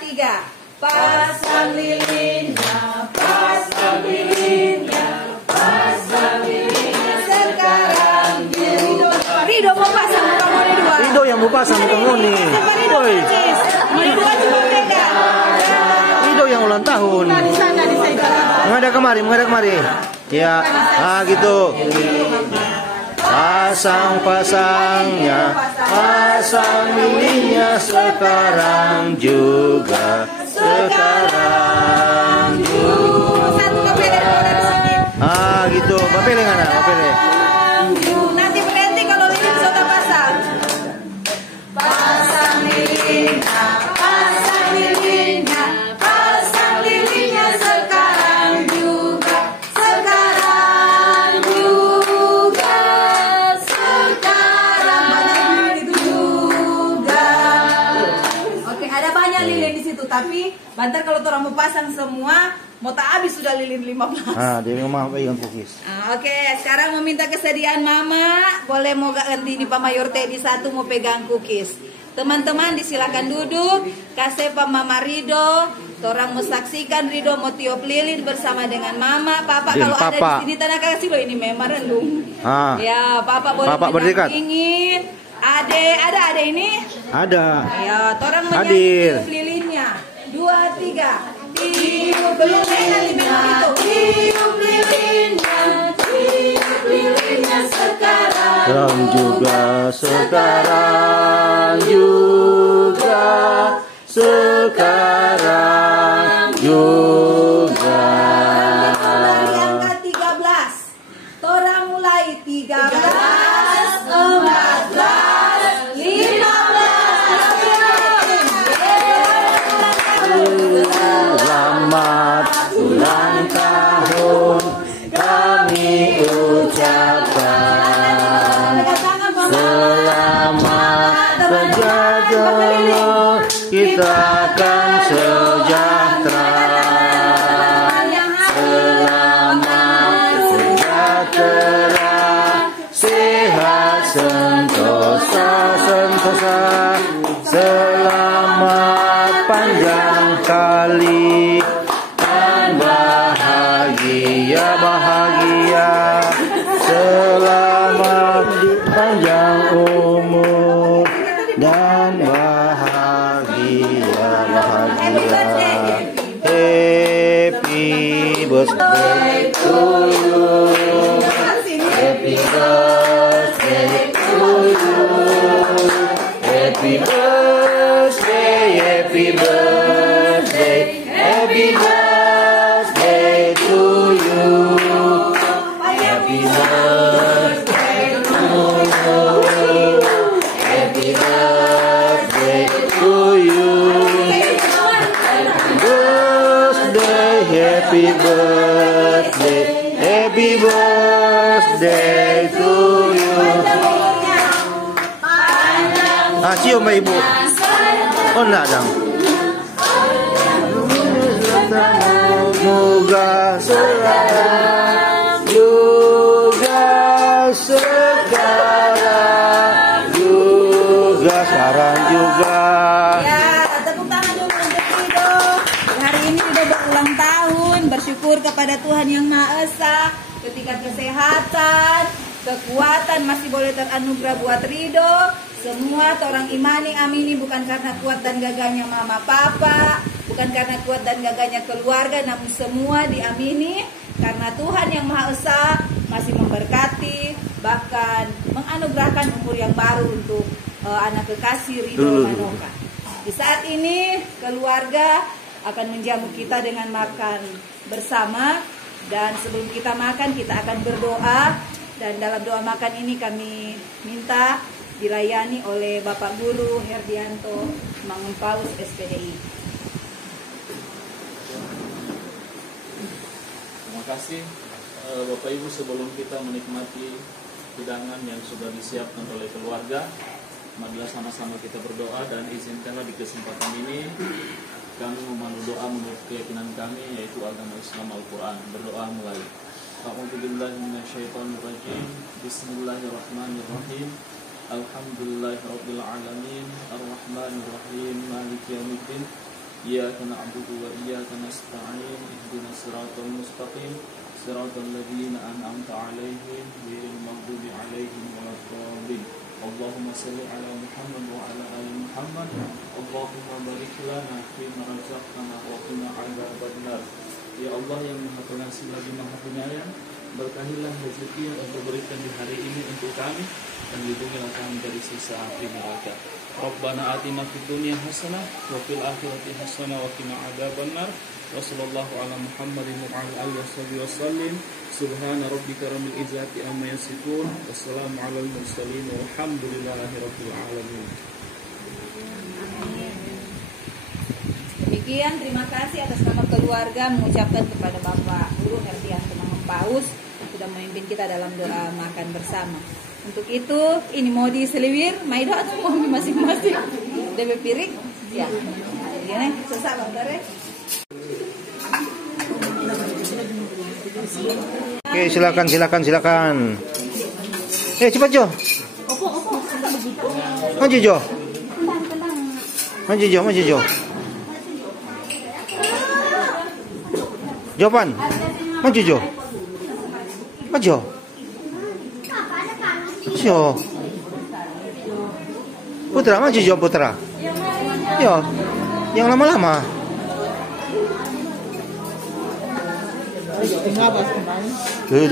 tiga. Pasang lilinnya, pasang lilinnya, pasang lilinnya sekarang. Rido mau pasang kamu dua. Rido yang mau pasang kamu nih. Woi. Rido yang ulang tahun. Menghadap kemari, menghadap kemari. Ya, gitu. Pasang-pasangnya, pasang lilinnya sekarang juga, sekarang juga. Gitu. Papele mana? Papele. Nanti berhenti kalau lilin sudah pasang. Pasang lilinnya, pasang lilinnya, pasang lilinnya sekarang juga, sekarang juga, sekarang juga. Oke, ada banyak lilin di situ, tapi bentar kalau orang mau pasang semua, mau tak habis sudah lilin 15. Dia memang pegang cookies. Oke, sekarang mau minta kesediaan Mama. Boleh mau gak ganti ini Pak Mayor Teddy satu mau pegang cookies. Teman-teman disilakan duduk. Kasih Pak Mama Rido. Orang mau saksikan Rido mau tiup lilin bersama dengan Mama. Papa kalau ada di sini tanah kasih loh ini memang rendung. Ya, Papa boleh mendampingi. Ada ini? Ada. Ya, orang menyanyi tiup lilinnya. 2, 3. Tiup lilinnya, tiup lilinnya, tiup lilinnya sekarang juga, sekarang juga, sekarang juga. Dari angka 13, torang mulai 13, 14, 15. Selamat ulang tahun kami ucapkan. Selamat berjalan kita akan sejahtera. Selamat sejahtera, sehat sentosa sentosa. Selamat panjang kali dan bahagia bahagia. Selamat panjang umur dan bahagia bahagia. Happy birthday to you. Happy birthday to you. Happy birthday, happy birthday, happy birthday to you. Happy birthday to you. Happy birthday to you. Happy birthday, happy birthday to you. Cium Mbak Ibu. Oh enggak dong. Semoga sekarang juga, sekarang juga, sekarang juga. Ya, tepuk tangan dulu untuk Rido. Hari ini Rido berulang tahun. Bersyukur kepada Tuhan Yang Maha Esa. Ketika kesehatan, kekuatan masih boleh teranugerah buat Rido. Semua orang imani amini bukan karena kuat dan gagahnya mama papa, bukan karena kuat dan gagahnya keluarga, namun semua diamini karena Tuhan Yang Maha Esa masih memberkati, bahkan menganugerahkan umur yang baru untuk anak kekasih Rido Manoka. Di saat ini keluarga akan menjamu kita dengan makan bersama, dan sebelum kita makan kita akan berdoa, dan dalam doa makan ini kami minta dilayani oleh Bapak Guru Herdianto Mangunpaus SPDI. Terima kasih Bapak Ibu, sebelum kita menikmati hidangan yang sudah disiapkan oleh keluarga, marilah sama-sama kita berdoa, dan izinkanlah di kesempatan ini kami memandu doa menurut keyakinan kami, yaitu agama Islam Al-Quran. Berdoa mulai. A'udzubillahi minasyaitonirrajim. Bismillahirrahmanirrahim. Alhamdulillahirabbil alamin, arrahmanirrahim, maliki yaumiddin. Iyyaka na'budu wa iyyaka nasta'in. Ihdinas siratal mustaqim. Siratal ladzina an'amta 'alaihim ghairil maghdubi 'alaihim waladdallin. Allahumma shalli 'ala Muhammad wa 'ala ali Muhammad. Allahumma barik lana fima razaqtana wa qina 'adzabannar. Ya Allah yang Maha Pengasih lagi Maha Penyayang, berkahilah rezeki yang Engkau berikan di hari ini untuk kami, dan lindungilah kami dari siksa api neraka. Rabbana atina fid dunya hasanah wa fil akhirati hasanah wa qina adzabannar. Wa sallallahu ala Muhammadin wa ala alihi wasallam. Subhana rabbika rabbil izzati amma yasifun. Wassalamu alal mursalin walhamdulillahi rabbil alamin. Demikian, terima kasih atas nama keluarga mengucapkan kepada Bapak Guru Herdianto Mangempaus sudah memimpin kita dalam doa makan bersama. Untuk itu, ini mau diseliwir, maido atau mau masing-masing? DP piring? Ya. Gini, susah bentar ya. Oke, silakan. Cepat Jo. Maju Jo. Maju Jo. Jawaban. Maju Jo. Maju. Jo. Putra, maju Jo Putra. Yo. Yang lama-lama. Duh.